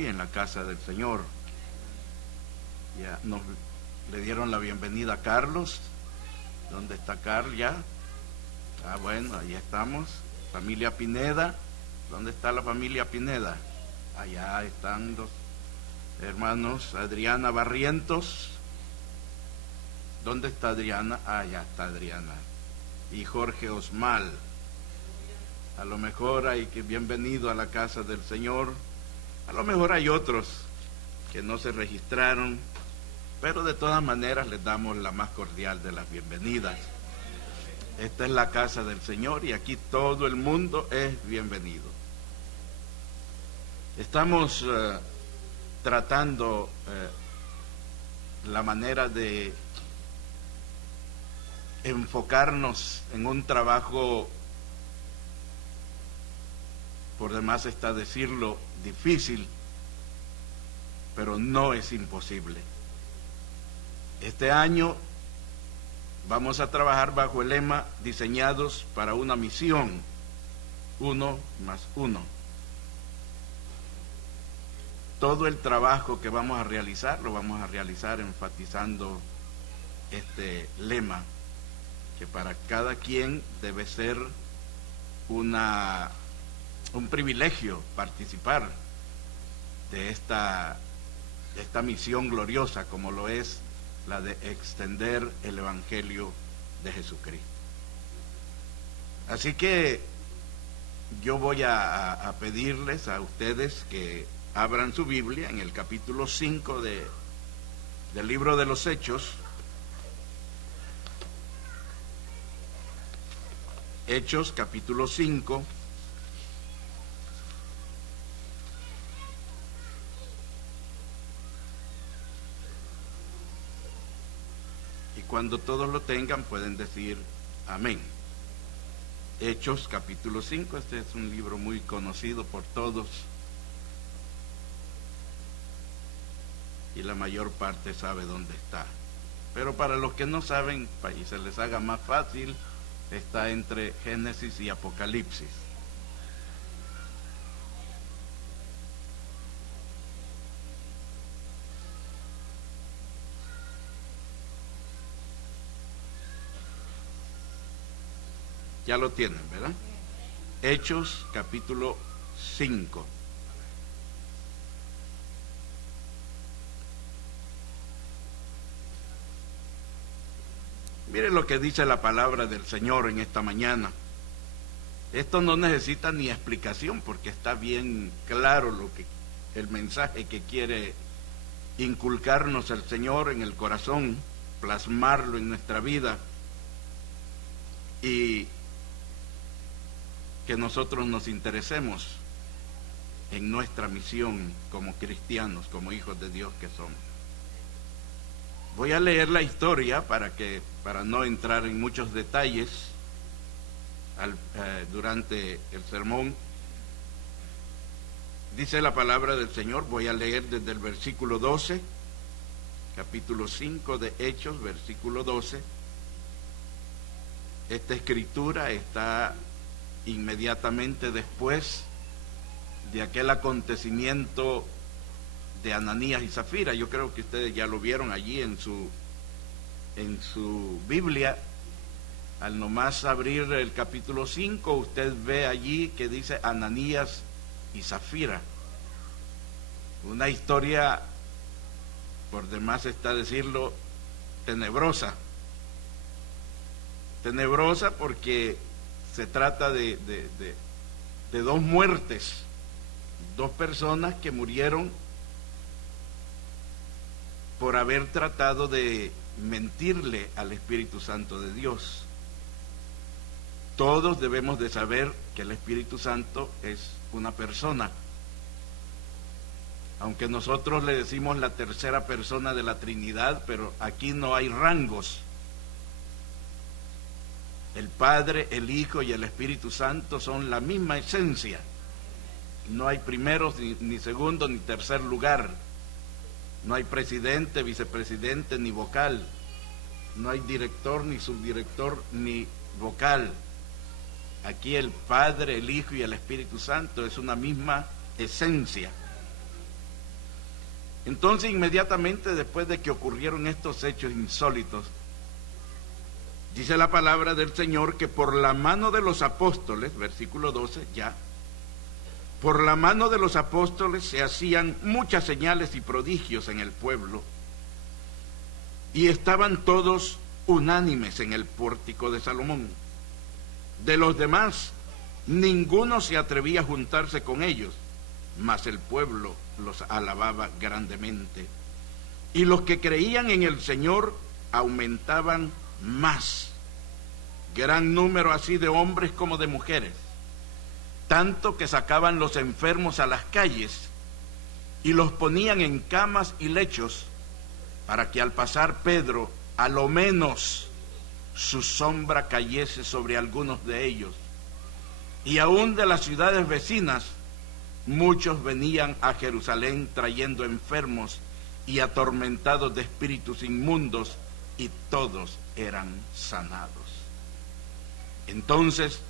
hoy en la casa del Señor. Ya le dieron la bienvenida a Carlos. ¿Dónde está Carlos ya? Ah, bueno, ahí estamos. Familia Pineda. ¿Dónde está la familia Pineda? Allá están los hermanos Adriana Barrientos. ¿Dónde está Adriana? Ah, ya está Adriana. Y Jorge Osmal. A lo mejor hay que bienvenido a la casa del Señor. A lo mejor hay otros que no se registraron, pero de todas maneras les damos la más cordial de las bienvenidas. Esta es la casa del Señor y aquí todo el mundo es bienvenido. Estamos tratando la manera de enfocarnos en un trabajo, por demás está decirlo, difícil, pero no es imposible. Este año vamos a trabajar bajo el lema diseñados para una misión, 1 más 1. Todo el trabajo que vamos a realizar, lo vamos a realizar enfatizando este lema, que para cada quien debe ser un privilegio participar de esta misión gloriosa como lo es la de extender el Evangelio de Jesucristo. Así que yo voy a pedirles a ustedes que abran su Biblia en el capítulo 5 del libro de los Hechos. Hechos capítulo 5. Y cuando todos lo tengan pueden decir amén. Hechos capítulo 5, este es un libro muy conocido por todos y la mayor parte sabe dónde está. Pero para los que no saben, para que se les haga más fácil, está entre Génesis y Apocalipsis. Ya lo tienen, ¿verdad? Hechos capítulo 5. Miren lo que dice la palabra del Señor en esta mañana. Esto no necesita ni explicación porque está bien claro el mensaje que quiere inculcarnos el Señor en el corazón, plasmarlo en nuestra vida y que nosotros nos interesemos en nuestra misión como cristianos, como hijos de Dios que somos. Voy a leer la historia para no entrar en muchos detalles durante el sermón. Dice la palabra del Señor, voy a leer desde el versículo 12, capítulo 5 de Hechos, versículo 12. Esta escritura está inmediatamente después de aquel acontecimiento de Ananías y Zafira. Yo creo que ustedes ya lo vieron allí en su Biblia. Al nomás abrir el capítulo 5, usted ve allí que dice Ananías y Zafira. Una historia, por demás está decirlo, tenebrosa. Tenebrosa porque se trata de dos muertes, dos personas que murieron por haber tratado de mentirle al Espíritu Santo de Dios. Todos debemos de saber que el Espíritu Santo es una persona. Aunque nosotros le decimos la tercera persona de la Trinidad, pero aquí no hay rangos. El Padre, el Hijo y el Espíritu Santo son la misma esencia. No hay primeros, ni segundo, ni tercer lugar. No hay presidente, vicepresidente, ni vocal. No hay director, ni subdirector, ni vocal. Aquí el Padre, el Hijo y el Espíritu Santo es una misma esencia. Entonces, inmediatamente después de que ocurrieron estos hechos insólitos, dice la palabra del Señor que por la mano de los apóstoles, versículo 12 ya, por la mano de los apóstoles se hacían muchas señales y prodigios en el pueblo, y estaban todos unánimes en el pórtico de Salomón. De los demás, ninguno se atrevía a juntarse con ellos, mas el pueblo los alababa grandemente. Y los que creían en el Señor aumentaban más, gran número así de hombres como de mujeres, tanto que sacaban los enfermos a las calles y los ponían en camas y lechos, para que al pasar Pedro, a lo menos su sombra cayese sobre algunos de ellos. Y aún de las ciudades vecinas, muchos venían a Jerusalén trayendo enfermos y atormentados de espíritus inmundos, y todos eran sanados. Entonces,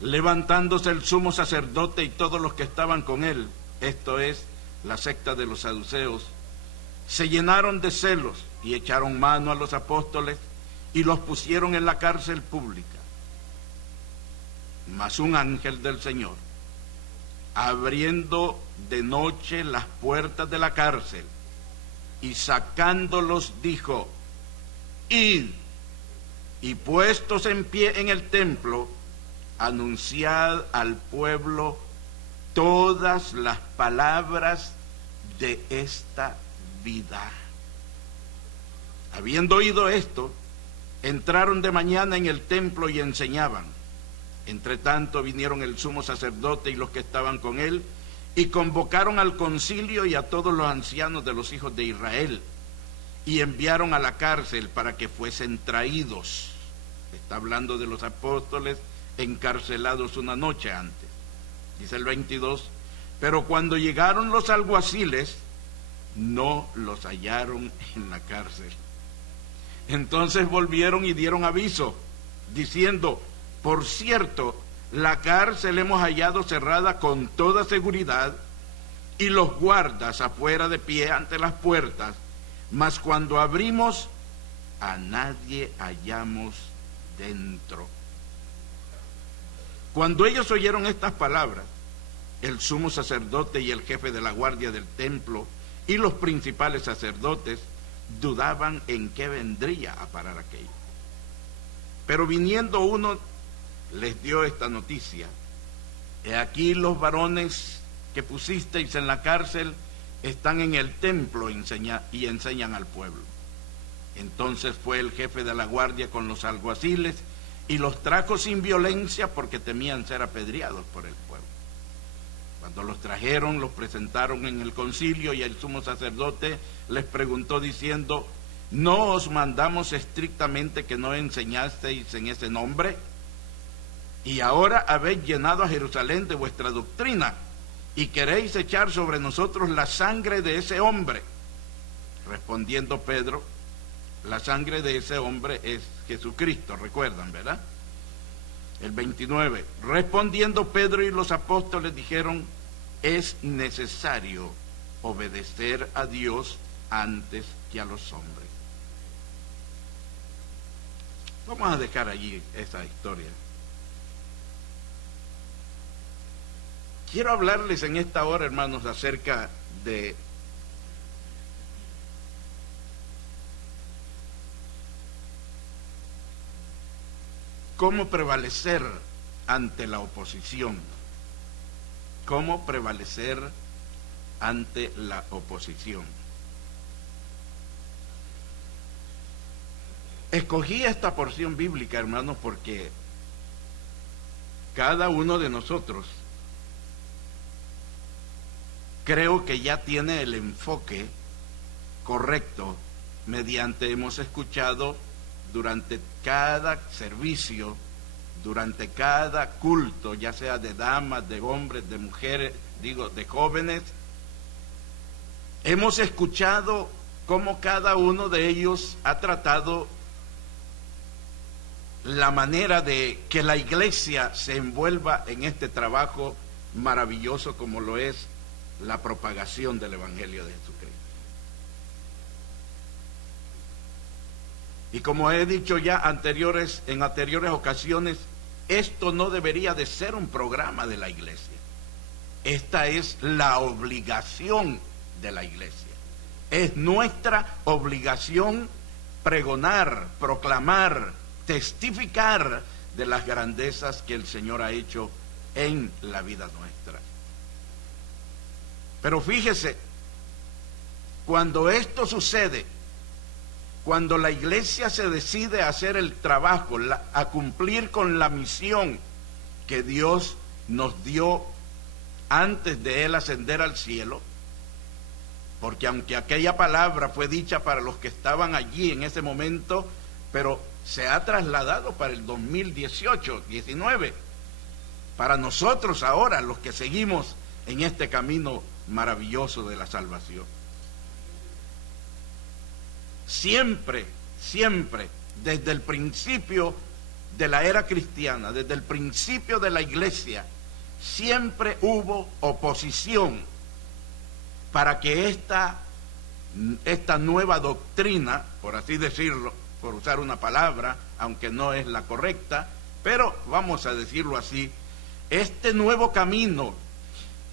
levantándose el sumo sacerdote y todos los que estaban con él, esto es, la secta de los saduceos, se llenaron de celos y echaron mano a los apóstoles y los pusieron en la cárcel pública. Mas un ángel del Señor, abriendo de noche las puertas de la cárcel y sacándolos, dijo: id, y puestos en pie en el templo, anunciad al pueblo todas las palabras de esta vida. Habiendo oído esto, entraron de mañana en el templo y enseñaban. Entre tanto vinieron el sumo sacerdote y los que estaban con él, y convocaron al concilio y a todos los ancianos de los hijos de Israel, y enviaron a la cárcel para que fuesen traídos. Está hablando de los apóstoles encarcelados una noche antes. Dice el 22, pero cuando llegaron los alguaciles, no los hallaron en la cárcel. Entonces volvieron y dieron aviso, diciendo: por cierto, la cárcel hemos hallado cerrada con toda seguridad, y los guardas afuera de pie ante las puertas, mas cuando abrimos, a nadie hallamos dentro. Cuando ellos oyeron estas palabras, el sumo sacerdote y el jefe de la guardia del templo y los principales sacerdotes dudaban en qué vendría a parar aquello. Pero viniendo uno, les dio esta noticia: he aquí los varones que pusisteis en la cárcel están en el templo y enseñan al pueblo. Entonces fue el jefe de la guardia con los alguaciles y los trajo sin violencia, porque temían ser apedreados por el pueblo. Cuando los trajeron, los presentaron en el concilio, y el sumo sacerdote les preguntó diciendo: ¿no os mandamos estrictamente que no enseñasteis en ese nombre? Y ahora habéis llenado a Jerusalén de vuestra doctrina, y queréis echar sobre nosotros la sangre de ese hombre. Respondiendo Pedro, la sangre de ese hombre es Jesucristo, recuerdan, ¿verdad? El 29, respondiendo Pedro y los apóstoles dijeron: es necesario obedecer a Dios antes que a los hombres. Vamos a dejar allí esa historia. Quiero hablarles en esta hora, hermanos, acerca de cómo prevalecer ante la oposición. Cómo prevalecer ante la oposición. Escogí esta porción bíblica, hermanos, porque cada uno de nosotros creo que ya tiene el enfoque correcto mediante hemos escuchado durante cada servicio, durante cada culto, ya sea de damas, de hombres, de mujeres, de jóvenes, hemos escuchado cómo cada uno de ellos ha tratado la manera de que la iglesia se envuelva en este trabajo maravilloso como lo es la propagación del Evangelio de Jesucristo. Y como he dicho ya en anteriores ocasiones, esto no debería de ser un programa de la iglesia. Esta es la obligación de la iglesia. Es nuestra obligación pregonar, proclamar, testificar de las grandezas que el Señor ha hecho en la vida nuestra. Pero fíjese, cuando esto sucede, cuando la iglesia se decide a hacer el trabajo, a cumplir con la misión que Dios nos dio antes de Él ascender al cielo, porque aunque aquella palabra fue dicha para los que estaban allí en ese momento, pero se ha trasladado para el 2018, 19, para nosotros ahora, los que seguimos en este camino maravilloso de la salvación. Siempre, desde el principio de la era cristiana, desde el principio de la iglesia, siempre hubo oposición para que esta nueva doctrina, por así decirlo, por usar una palabra, aunque no es la correcta, pero vamos a decirlo así, este nuevo camino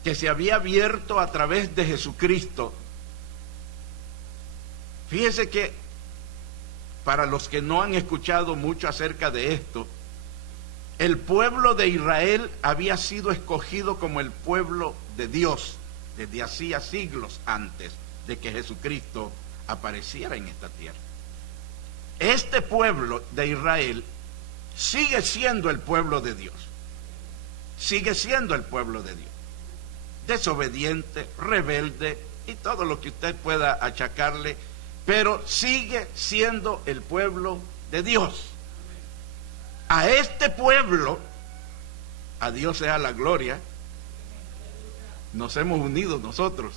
que se había abierto a través de Jesucristo. Fíjese que para los que no han escuchado mucho acerca de esto, el pueblo de Israel había sido escogido como el pueblo de Dios desde hacía siglos antes de que Jesucristo apareciera en esta tierra. Este pueblo de Israel sigue siendo el pueblo de Dios. Sigue siendo el pueblo de Dios. Desobediente, rebelde y todo lo que usted pueda achacarle, pero sigue siendo el pueblo de Dios. A este pueblo, a Dios sea la gloria, nos hemos unido nosotros.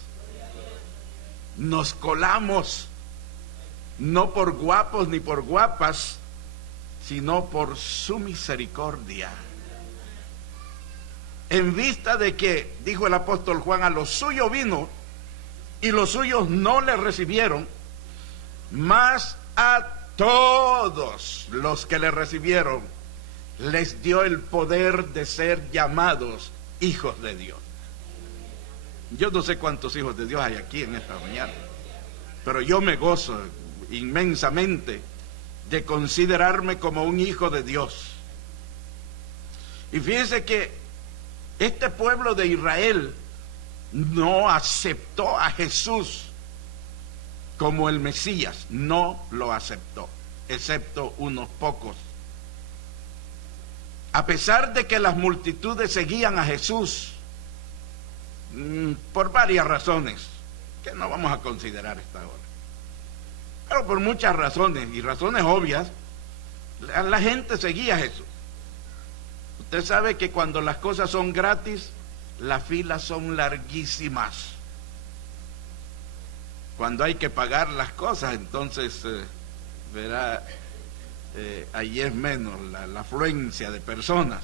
Nos colamos, no por guapos ni por guapas, sino por su misericordia. En vista de que, dijo el apóstol Juan, a los suyos vino y los suyos no le recibieron, mas a todos los que le recibieron les dio el poder de ser llamados hijos de Dios. Yo no sé cuántos hijos de Dios hay aquí en esta mañana, pero yo me gozo inmensamente de considerarme como un hijo de Dios. Y fíjense que este pueblo de Israel no aceptó a Jesús como el Mesías, no lo aceptó, excepto unos pocos. A pesar de que las multitudes seguían a Jesús, por varias razones, que no vamos a considerar esta hora, pero por muchas razones, y razones obvias, la gente seguía a Jesús. Usted sabe que cuando las cosas son gratis, las filas son larguísimas. Cuando hay que pagar las cosas, entonces verá, ahí es menos la afluencia de personas.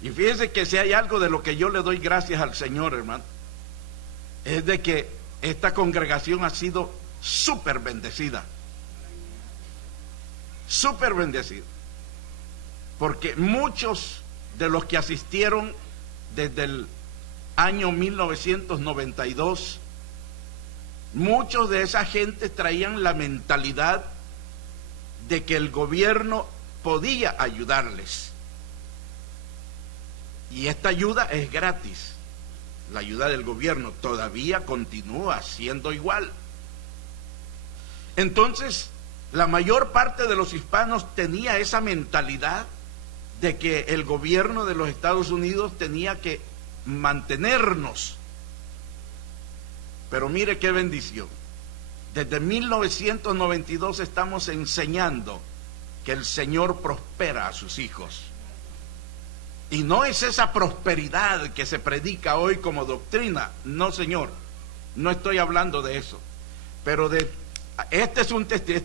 Y fíjese que si hay algo de lo que yo le doy gracias al Señor, hermano, es de que esta congregación ha sido súper bendecida. Súper bendecida. Porque muchos de los que asistieron desde el año 1992, muchos de esa gente traían la mentalidad de que el gobierno podía ayudarles. Y esta ayuda es gratis. La ayuda del gobierno todavía continúa siendo igual. Entonces, la mayor parte de los hispanos tenía esa mentalidad de que el gobierno de los Estados Unidos tenía que mantenernos. Pero mire qué bendición. Desde 1992 estamos enseñando que el Señor prospera a sus hijos. Y no es esa prosperidad que se predica hoy como doctrina. No, señor, no estoy hablando de eso. Pero esta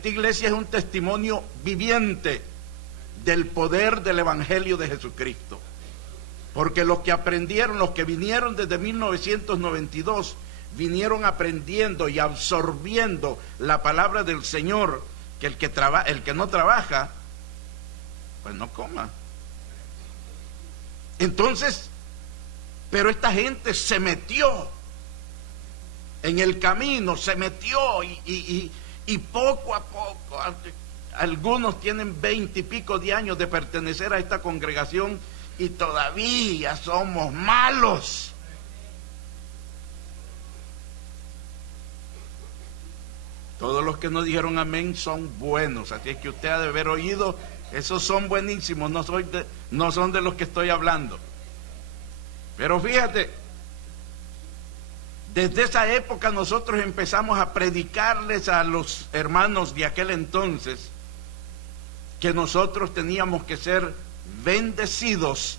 iglesia es un testimonio viviente del poder del Evangelio de Jesucristo. Porque los que aprendieron, los que vinieron desde 1992, vinieron aprendiendo y absorbiendo la palabra del Señor, que el que no trabaja, pues no coma. Entonces, pero esta gente se metió en el camino, se metió y poco a poco, algunos tienen 20 y pico de años de pertenecer a esta congregación y todavía somos malos. Todos los que no dijeron amén son buenos, así es que usted ha de haber oído, esos son buenísimos, no son de los que estoy hablando. Pero fíjate, desde esa época nosotros empezamos a predicarles a los hermanos de aquel entonces que nosotros teníamos que ser bendecidos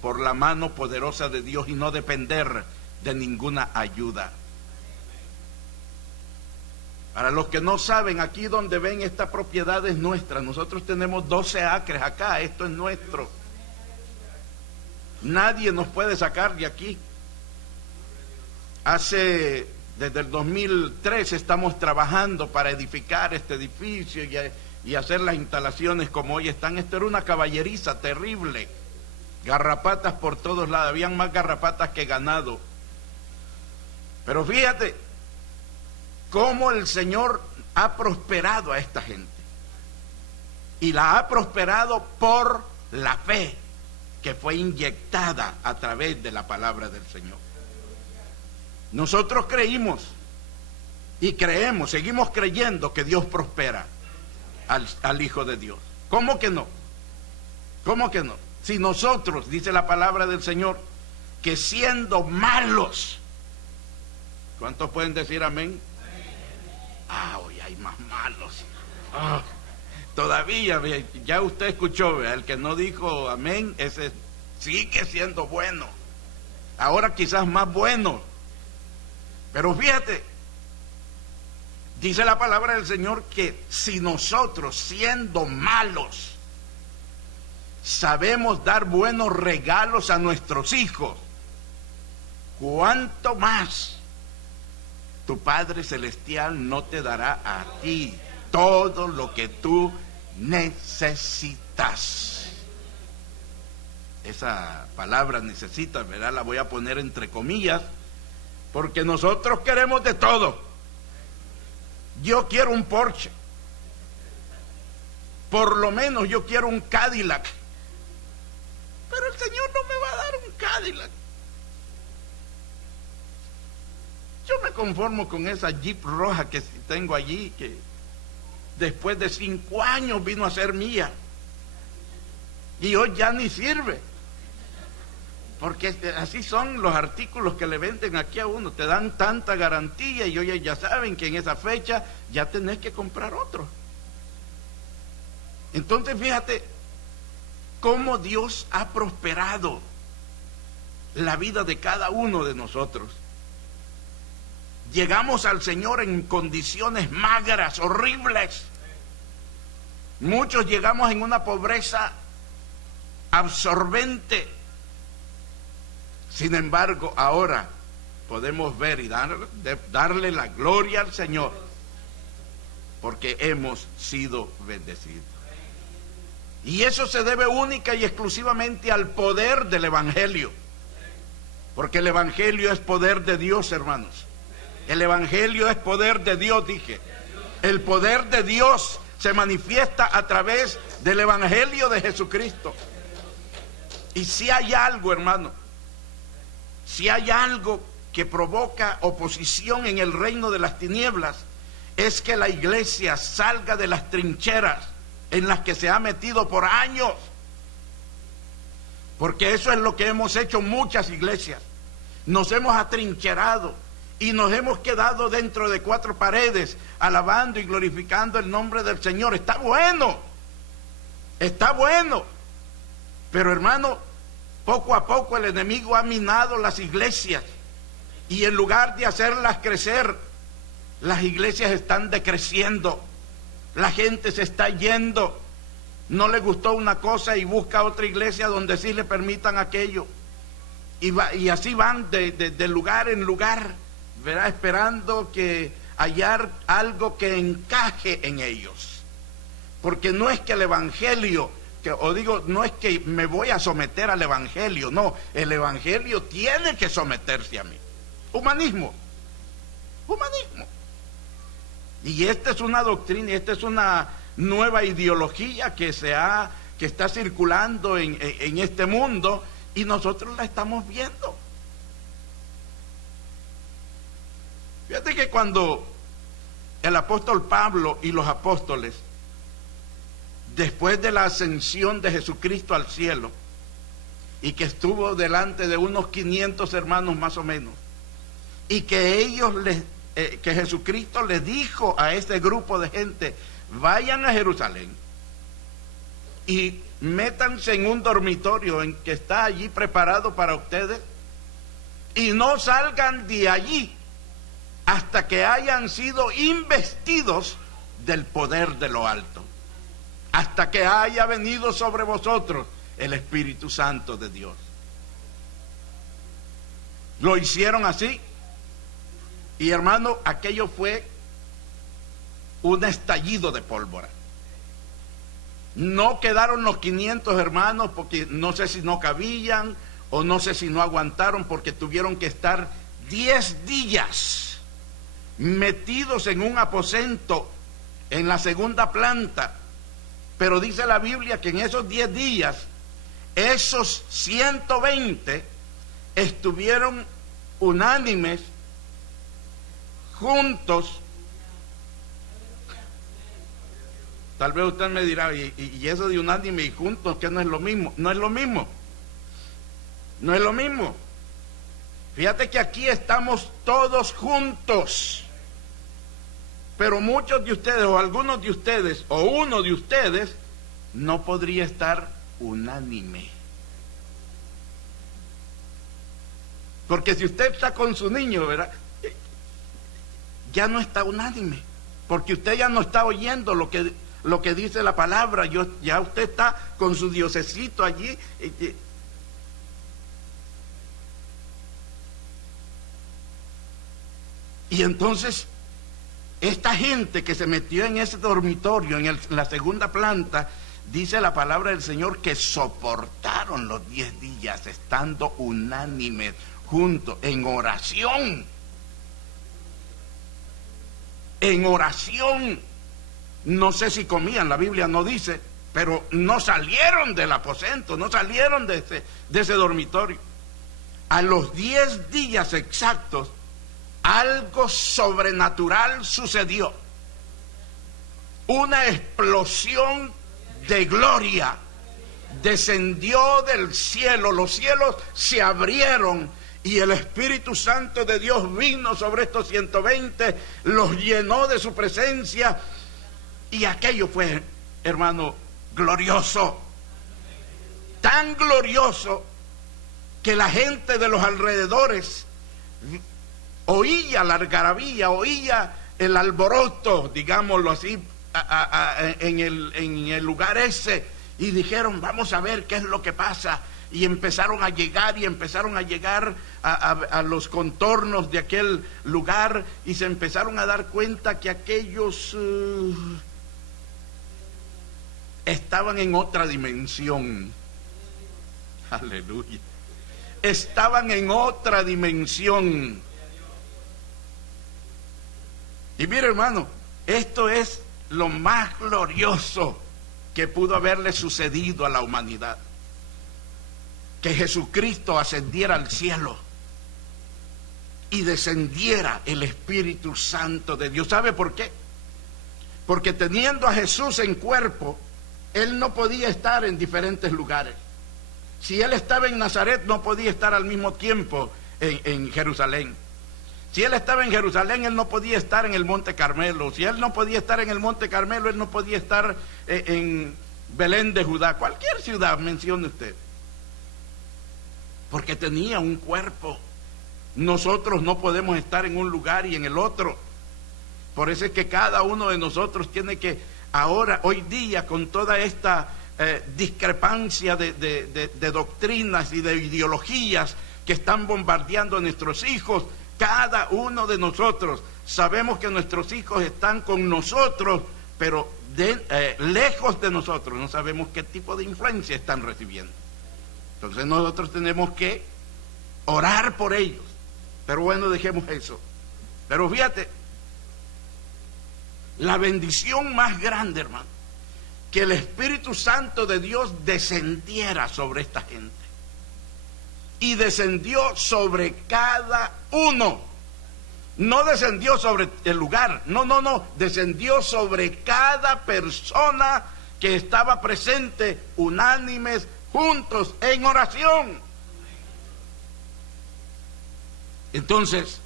por la mano poderosa de Dios y no depender de ninguna ayuda. Para los que no saben, aquí donde ven esta propiedad es nuestra. Nosotros tenemos 12 acres acá, esto es nuestro. Nadie nos puede sacar de aquí. Desde el 2003 estamos trabajando para edificar este edificio y hacer las instalaciones como hoy están. Esto era una caballeriza terrible, garrapatas por todos lados, habían más garrapatas que ganado. Pero fíjate cómo el Señor ha prosperado a esta gente, y la ha prosperado por la fe que fue inyectada a través de la palabra del Señor. Nosotros creímos y creemos, seguimos creyendo que Dios prospera al Hijo de Dios. ¿Cómo que no? ¿Cómo que no? Si nosotros, dice la palabra del Señor, que siendo malos, ¿cuántos pueden decir amén? Hoy hay más malos. Todavía, ya usted escuchó, el que no dijo amén, ese sigue siendo bueno. Ahora quizás más bueno. Pero fíjate, dice la palabra del Señor que si nosotros, siendo malos, sabemos dar buenos regalos a nuestros hijos, ¿cuánto más tu Padre Celestial no te dará a ti todo lo que tú necesitas? Esa palabra necesitas, ¿verdad? La voy a poner entre comillas, porque nosotros queremos de todo. Yo quiero un Porsche, por lo menos yo quiero un Cadillac, pero el Señor no me va a dar un Cadillac. Yo me conformo con esa Jeep roja que tengo allí, que después de 5 años vino a ser mía y hoy ya ni sirve, porque así son los artículos que le venden aquí a uno, te dan tanta garantía y hoy ya saben que en esa fecha ya tenés que comprar otro. Entonces fíjate cómo Dios ha prosperado la vida de cada uno de nosotros. Llegamos al Señor en condiciones magras, horribles. Muchos llegamos en una pobreza absorbente. Sin embargo, ahora podemos ver y darle la gloria al Señor, porque hemos sido bendecidos. Y eso se debe única y exclusivamente al poder del Evangelio, porque el Evangelio es poder de Dios, hermanos. El Evangelio es poder de Dios, dije. El poder de Dios se manifiesta a través del Evangelio de Jesucristo. Y si hay algo, hermano, si hay algo que provoca oposición en el reino de las tinieblas, es que la iglesia salga de las trincheras en las que se ha metido por años. Porque eso es lo que hemos hecho muchas iglesias. Nos hemos atrincherado y nos hemos quedado dentro de 4 paredes, alabando y glorificando el nombre del Señor. Está bueno, pero hermano, poco a poco el enemigo ha minado las iglesias, y en lugar de hacerlas crecer, las iglesias están decreciendo. La gente se está yendo, no le gustó una cosa y busca otra iglesia donde sí le permitan aquello. y así van de lugar en lugar, ¿verdad? Esperando que hallar algo que encaje en ellos. Porque no es que el evangelio, no es que me voy a someter al evangelio, no, el evangelio tiene que someterse a mí. Humanismo. Y esta es una doctrina, esta es una nueva ideología que está circulando en este mundo, y nosotros la estamos viendo. Fíjate que cuando el apóstol Pablo y los apóstoles, después de la ascensión de Jesucristo al cielo, y que estuvo delante de unos 500 hermanos más o menos, y que que Jesucristo les dijo a ese grupo de gente: vayan a Jerusalén y métanse en un dormitorio en que está allí preparado para ustedes, y no salgan de allí hasta que hayan sido investidos del poder de lo alto, hasta que haya venido sobre vosotros el Espíritu Santo de Dios. Lo hicieron así, y hermano, aquello fue un estallido de pólvora. No quedaron los 500 hermanos, porque no sé si no cabían o no sé si no aguantaron, porque tuvieron que estar 10 días metidos en un aposento en la segunda planta. Pero dice la Biblia que en esos 10 días, esos 120 estuvieron unánimes, juntos. Tal vez usted me dirá: y eso de unánime y juntos, que no es lo mismo? No es lo mismo. No es lo mismo. Fíjate que aquí estamos todos juntos, pero muchos de ustedes, o algunos de ustedes, o uno de ustedes, no podría estar unánime. Porque si usted está con su niño, ¿verdad?, ya no está unánime, porque usted ya no está oyendo lo que dice la palabra. Ya usted está con su diosecito allí. Y entonces, esta gente que se metió en ese dormitorio, en la segunda planta, dice la palabra del Señor que soportaron los 10 días estando unánimes, juntos, en oración. En oración. No sé si comían, la Biblia no dice, pero no salieron del aposento, no salieron de ese dormitorio. A los 10 días exactos, algo sobrenatural sucedió. Una explosión de gloria descendió del cielo. Los cielos se abrieron y el Espíritu Santo de Dios vino sobre estos 120, los llenó de su presencia, y aquello fue, hermano, glorioso. Tan glorioso que la gente de los alrededores oía la algarabía, oía el alboroto, digámoslo así, en el lugar ese, y dijeron: vamos a ver qué es lo que pasa. Y empezaron a llegar a los contornos de aquel lugar, y se empezaron a dar cuenta que aquellos estaban en otra dimensión. Aleluya. Estaban en otra dimensión. Y mire, hermano, esto es lo más glorioso que pudo haberle sucedido a la humanidad: que Jesucristo ascendiera al cielo y descendiera el Espíritu Santo de Dios. ¿Sabe por qué? Porque teniendo a Jesús en cuerpo, Él no podía estar en diferentes lugares. Si Él estaba en Nazaret, no podía estar al mismo tiempo en Jerusalén. Si Él estaba en Jerusalén, Él no podía estar en el Monte Carmelo. Si Él no podía estar en el Monte Carmelo, Él no podía estar en Belén de Judá. Cualquier ciudad, mencione usted. Porque tenía un cuerpo. Nosotros no podemos estar en un lugar y en el otro. Por eso es que cada uno de nosotros tiene que, ahora, hoy día, con toda esta discrepancia de doctrinas y de ideologías, que están bombardeando a nuestros hijos. Cada uno de nosotros sabemos que nuestros hijos están con nosotros, pero lejos de nosotros. No sabemos qué tipo de influencia están recibiendo. Entonces nosotros tenemos que orar por ellos. Pero bueno, dejemos eso. Pero fíjate, la bendición más grande, hermano, que el Espíritu Santo de Dios descendiera sobre esta gente. Y descendió sobre cada uno. No descendió sobre el lugar. No. Descendió sobre cada persona que estaba presente, unánimes, juntos, en oración. Entonces,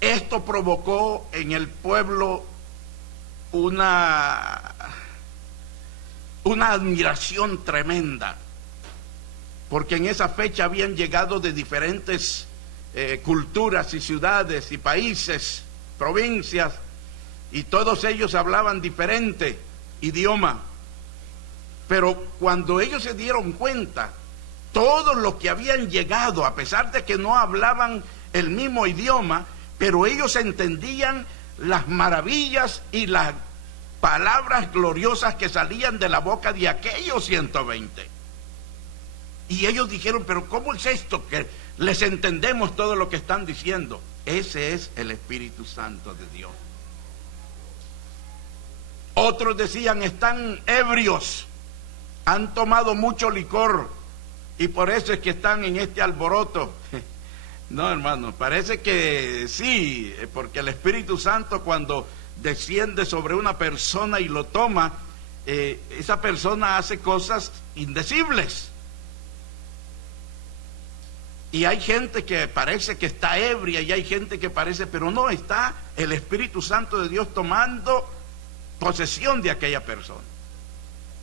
esto provocó en el pueblo una admiración tremenda, porque en esa fecha habían llegado de diferentes culturas y ciudades y países, provincias, y todos ellos hablaban diferente idioma. Pero cuando ellos se dieron cuenta, todos los que habían llegado, a pesar de que no hablaban el mismo idioma, pero ellos entendían las maravillas y las palabras gloriosas que salían de la boca de aquellos 120. Y ellos dijeron, pero ¿cómo es esto que les entendemos todo lo que están diciendo? Ese es el Espíritu Santo de Dios. Otros decían, están ebrios, han tomado mucho licor y por eso es que están en este alboroto. No, hermano, parece que sí, porque el Espíritu Santo cuando desciende sobre una persona y lo toma, esa persona hace cosas indecibles. Y hay gente que parece que está ebria y hay gente que parece, pero no, está el Espíritu Santo de Dios tomando posesión de aquella persona.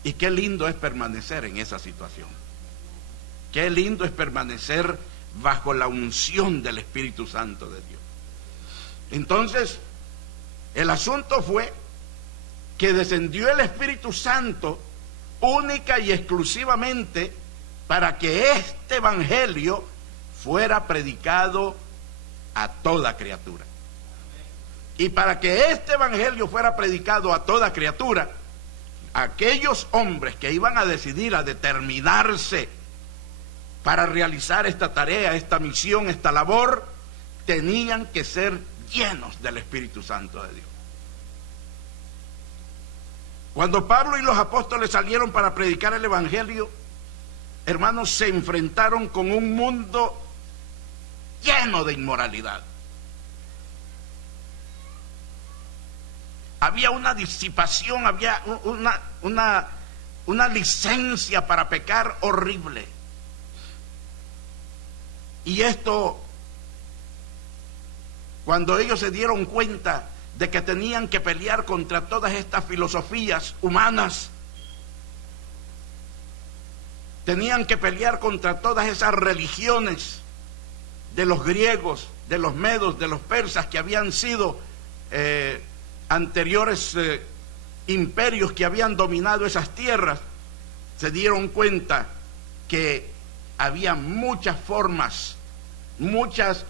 Y qué lindo es permanecer en esa situación. Qué lindo es permanecer bajo la unción del Espíritu Santo de Dios. Entonces, el asunto fue que descendió el Espíritu Santo única y exclusivamente para que este evangelio fuera predicado a toda criatura. Y para que este evangelio fuera predicado a toda criatura, aquellos hombres que iban a decidir, a determinarse para realizar esta tarea, esta misión, esta labor, tenían que ser llenos del Espíritu Santo de Dios. Cuando Pablo y los apóstoles salieron para predicar el evangelio, hermanos, se enfrentaron con un mundo lleno de inmoralidad. Había una disipación, había una licencia para pecar horrible. Y esto, cuando ellos se dieron cuenta de que tenían que pelear contra todas estas filosofías humanas, tenían que pelear contra todas esas religiones de los griegos, de los medos, de los persas, que habían sido anteriores imperios que habían dominado esas tierras, se dieron cuenta que había muchas formas, muchas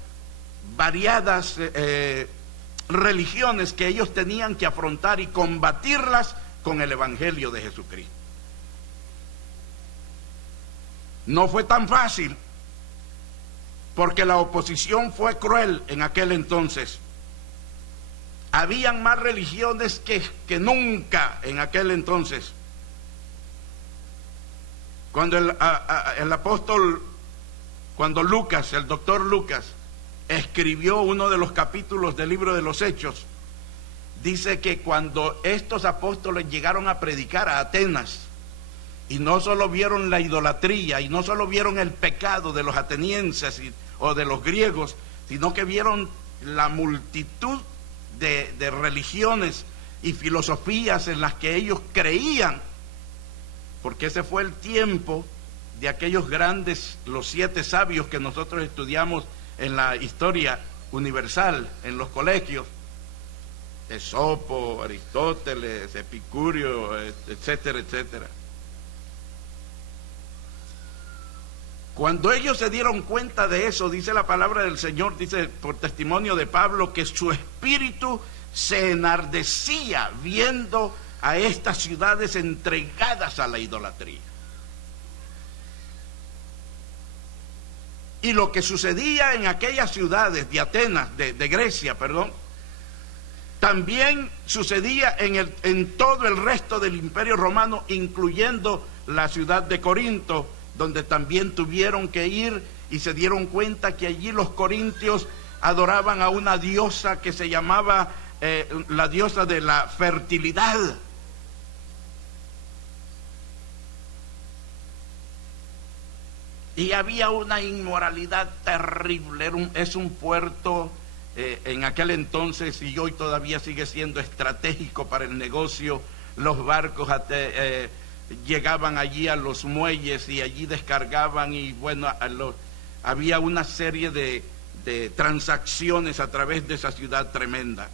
variadas religiones que ellos tenían que afrontar y combatirlas con el evangelio de Jesucristo. No fue tan fácil, porque la oposición fue cruel en aquel entonces. Habían más religiones que nunca en aquel entonces. Cuando el apóstol, cuando Lucas, el doctor Lucas, escribió uno de los capítulos del libro de los Hechos, dice que cuando estos apóstoles llegaron a predicar a Atenas, y no solo vieron la idolatría, y no solo vieron el pecado de los atenienses o de los griegos, sino que vieron la multitud de religiones y filosofías en las que ellos creían, porque ese fue el tiempo de aquellos grandes, los 7 sabios que nosotros estudiamos en la historia universal, en los colegios, Esopo, Aristóteles, Epicurio, etcétera, etcétera. Cuando ellos se dieron cuenta de eso, dice la palabra del Señor, dice por testimonio de Pablo, que su espíritu se enardecía viendo a estas ciudades entregadas a la idolatría. Y lo que sucedía en aquellas ciudades de Atenas, de Grecia, perdón, también sucedía en todo el resto del Imperio Romano, incluyendo la ciudad de Corinto, donde también tuvieron que ir y se dieron cuenta que allí los corintios adoraban a una diosa que se llamaba la diosa de la fertilidad. Y había una inmoralidad terrible. Es un puerto en aquel entonces, y hoy todavía sigue siendo estratégico para el negocio. Los barcos llegaban allí a los muelles y allí descargaban, y bueno, había una serie de transacciones a través de esa ciudad tremenda.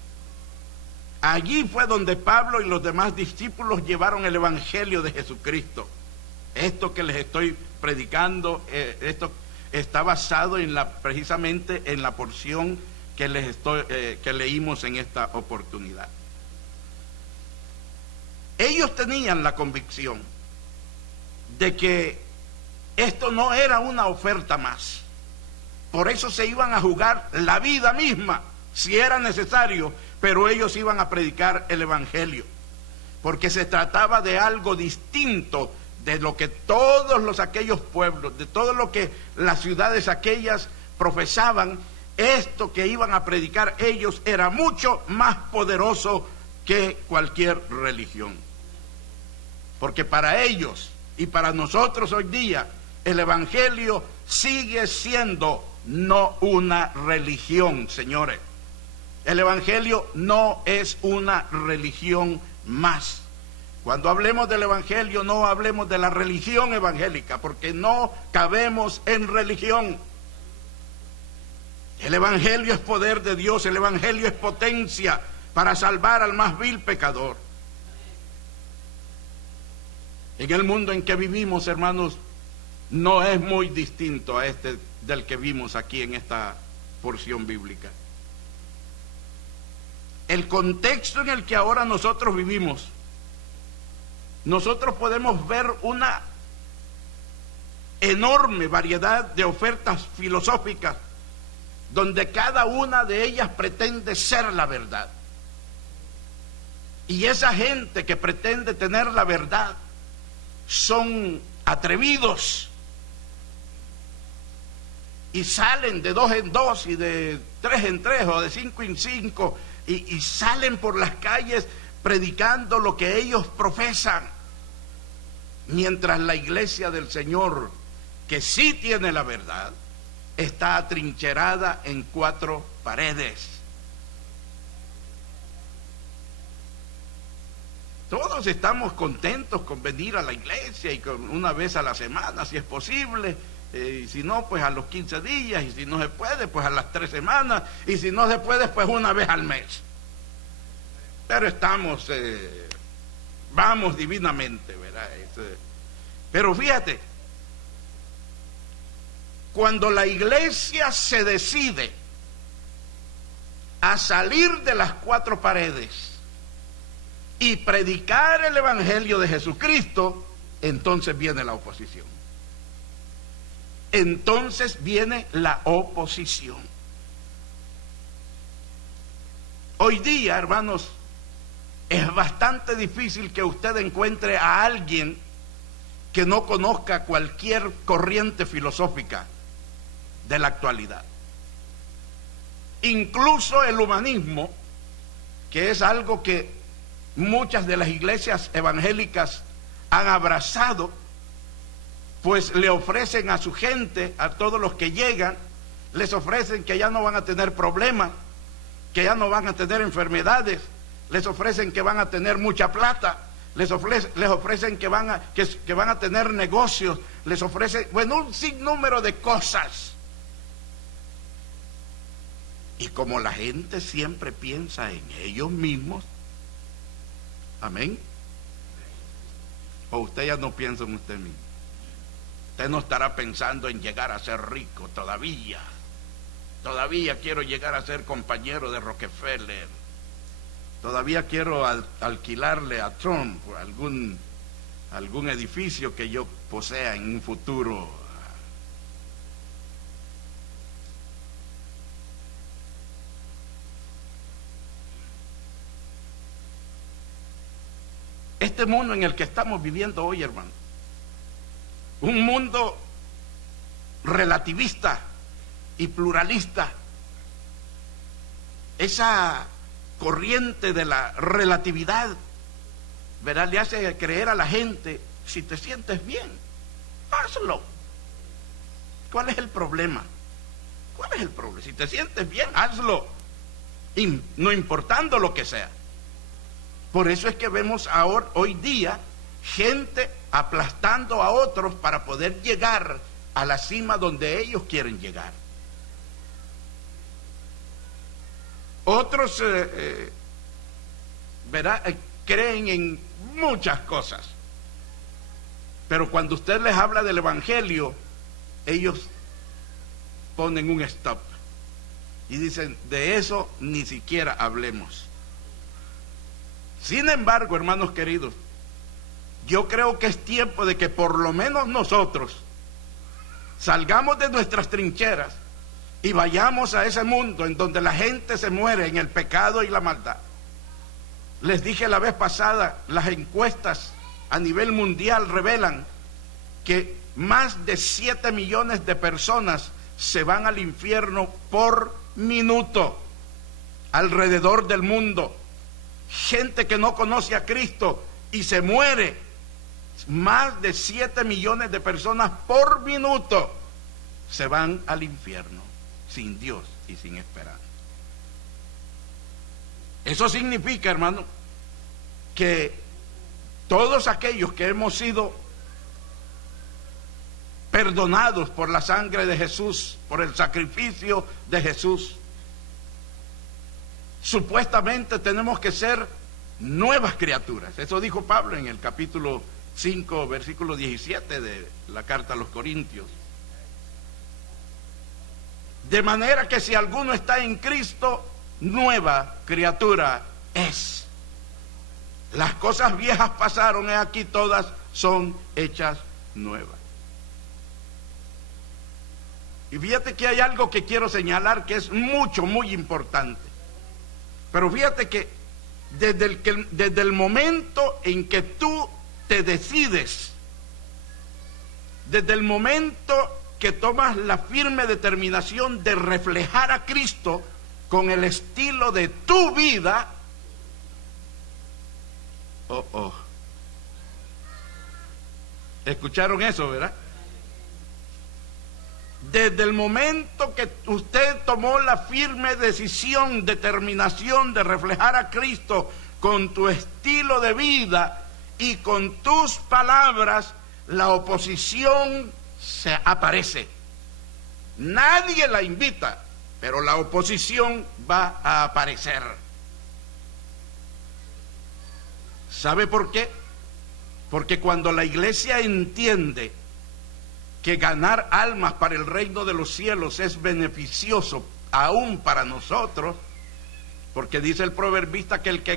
Allí fue donde Pablo y los demás discípulos llevaron el Evangelio de Jesucristo. Esto que les estoy predicando, esto está basado precisamente en la porción que leímos en esta oportunidad. Ellos tenían la convicción de que esto no era una oferta más. Por eso se iban a jugar la vida misma, si era necesario, pero ellos iban a predicar el Evangelio, porque se trataba de algo distinto de lo que todos aquellos pueblos, de todo lo que las ciudades aquellas profesaban. Esto que iban a predicar ellos era mucho más poderoso que cualquier religión. Porque para ellos y para nosotros hoy día, el Evangelio sigue siendo no una religión, señores. El Evangelio no es una religión más. Cuando hablemos del Evangelio, no hablemos de la religión evangélica, porque no cabemos en religión. El Evangelio es poder de Dios, el Evangelio es potencia para salvar al más vil pecador. En el mundo en que vivimos, hermanos, no es muy distinto a este del que vimos aquí en esta porción bíblica. El contexto en el que ahora nosotros vivimos, nosotros podemos ver una enorme variedad de ofertas filosóficas, donde cada una de ellas pretende ser la verdad. Y esa gente que pretende tener la verdad son atrevidos y salen de 2 en 2 y de 3 en 3 o de 5 en 5 y salen por las calles predicando lo que ellos profesan, mientras la iglesia del Señor, que sí tiene la verdad, está atrincherada en 4 paredes. Todos estamos contentos con venir a la iglesia y con una vez a la semana, si es posible, y si no, pues a los 15 días, y si no se puede, pues a las 3 semanas, y si no se puede, pues una vez al mes. Pero vamos divinamente, ¿verdad? Pero fíjate, cuando la iglesia se decide a salir de las 4 paredes y predicar el Evangelio de Jesucristo, entonces viene la oposición. Entonces viene la oposición. Hoy día, hermanos, es bastante difícil que usted encuentre a alguien que no conozca cualquier corriente filosófica de la actualidad. Incluso el humanismo, que es algo que muchas de las iglesias evangélicas han abrazado, pues le ofrecen a su gente, a todos los que llegan, les ofrecen que ya no van a tener problemas, que ya no van a tener enfermedades, les ofrecen que van a tener mucha plata, les ofrecen que van a tener negocios, les ofrecen, bueno, un sinnúmero de cosas. Y como la gente siempre piensa en ellos mismos, amén, o usted ya no piensa en usted mismo. Usted no estará pensando en llegar a ser rico todavía. Todavía quiero llegar a ser compañero de Rockefeller. Todavía quiero alquilarle a Trump algún edificio que yo posea en un futuro. Este mundo en el que estamos viviendo hoy, hermano, un mundo relativista y pluralista, esa corriente de la relatividad, ¿verdad?, le hace creer a la gente: si te sientes bien, hazlo. ¿Cuál es el problema? ¿Cuál es el problema? Si te sientes bien, hazlo, no importando lo que sea. Por eso es que vemos ahora, hoy día, gente aplastando a otros para poder llegar a la cima donde ellos quieren llegar. Otros ¿verdad?, creen en muchas cosas, pero cuando usted les habla del Evangelio, ellos ponen un stop y dicen: de eso ni siquiera hablemos. Sin embargo, hermanos queridos, yo creo que es tiempo de que por lo menos nosotros salgamos de nuestras trincheras y vayamos a ese mundo en donde la gente se muere en el pecado y la maldad. Les dije la vez pasada, las encuestas a nivel mundial revelan que más de 7 millones de personas se van al infierno por minuto alrededor del mundo. Gente que no conoce a Cristo y se muere. Más de 7 millones de personas por minuto se van al infierno sin Dios y sin esperanza. Eso significa, hermano, que todos aquellos que hemos sido perdonados por la sangre de Jesús, por el sacrificio de Jesús, supuestamente tenemos que ser nuevas criaturas. Eso dijo Pablo en el capítulo 5, versículo 17 de la carta a los Corintios. De manera que si alguno está en Cristo, nueva criatura es. Las cosas viejas pasaron, he aquí todas son hechas nuevas. Y fíjate que hay algo que quiero señalar que es muy importante. Pero fíjate que desde el momento en que tú te decides, desde el momento que tomas la firme determinación de reflejar a Cristo con el estilo de tu vida, ¿escucharon eso, verdad? Desde el momento que usted tomó la firme decisión, determinación de reflejar a Cristo con tu estilo de vida y con tus palabras, la oposición se aparece. Nadie la invita, pero la oposición va a aparecer. ¿Sabe por qué? Porque cuando la iglesia entiende que ganar almas para el reino de los cielos es beneficioso aún para nosotros, porque dice el proverbista que el que